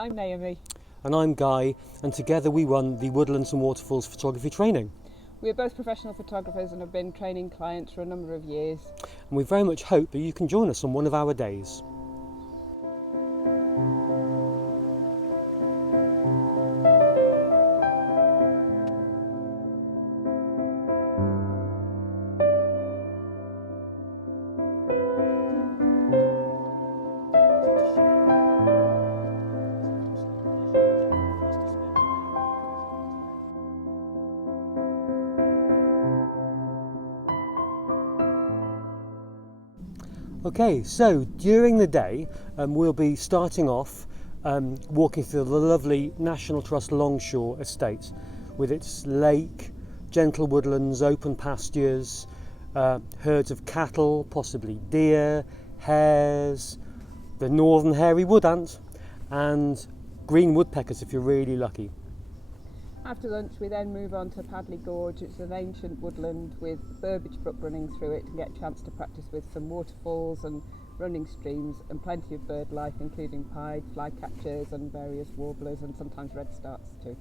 I'm Naomi. And I'm Guy, and together we run the Woodlands and Waterfalls photography training. We're both professional photographers and have been training clients for a number of years. And we very much hope that you can join us on one of our days. Okay, so during the day we'll be starting off walking through the lovely National Trust Longshore Estate with its lake, gentle woodlands, open pastures, herds of cattle, possibly deer, hares, the northern hairy wood ant and green woodpeckers if you're really lucky. After lunch we then move on to Padley Gorge. It's an ancient woodland with Burbage Brook running through it, and get a chance to practice with some waterfalls and running streams and plenty of bird life, including pied, flycatchers and various warblers and sometimes redstarts too.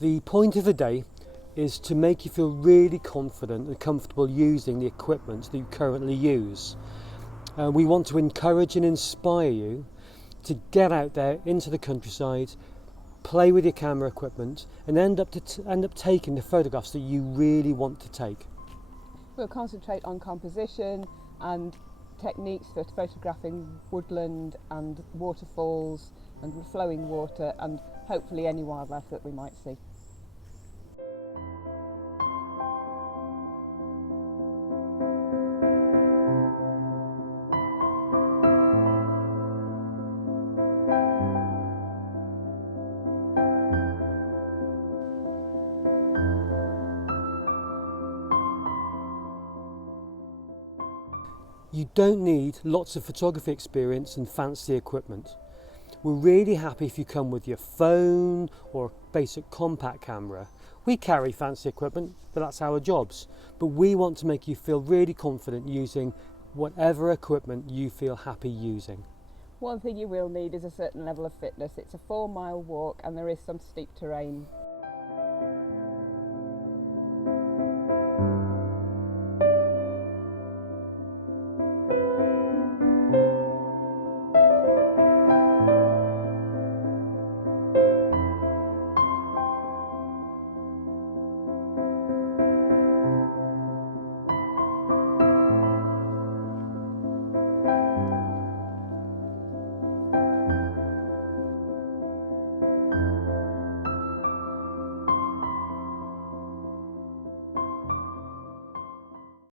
The point of the day is to make you feel really confident and comfortable using the equipment that you currently use. We want to encourage and inspire you to get out there into the countryside, play with your camera equipment and end up taking the photographs that you really want to take. We'll concentrate on composition and techniques for photographing woodland and waterfalls and flowing water and hopefully any wildlife that we might see. You don't need lots of photography experience and fancy equipment. We're really happy if you come with your phone or a basic compact camera. We carry fancy equipment, but that's our jobs. But we want to make you feel really confident using whatever equipment you feel happy using. One thing you will need is a certain level of fitness. It's a 4-mile walk and there is some steep terrain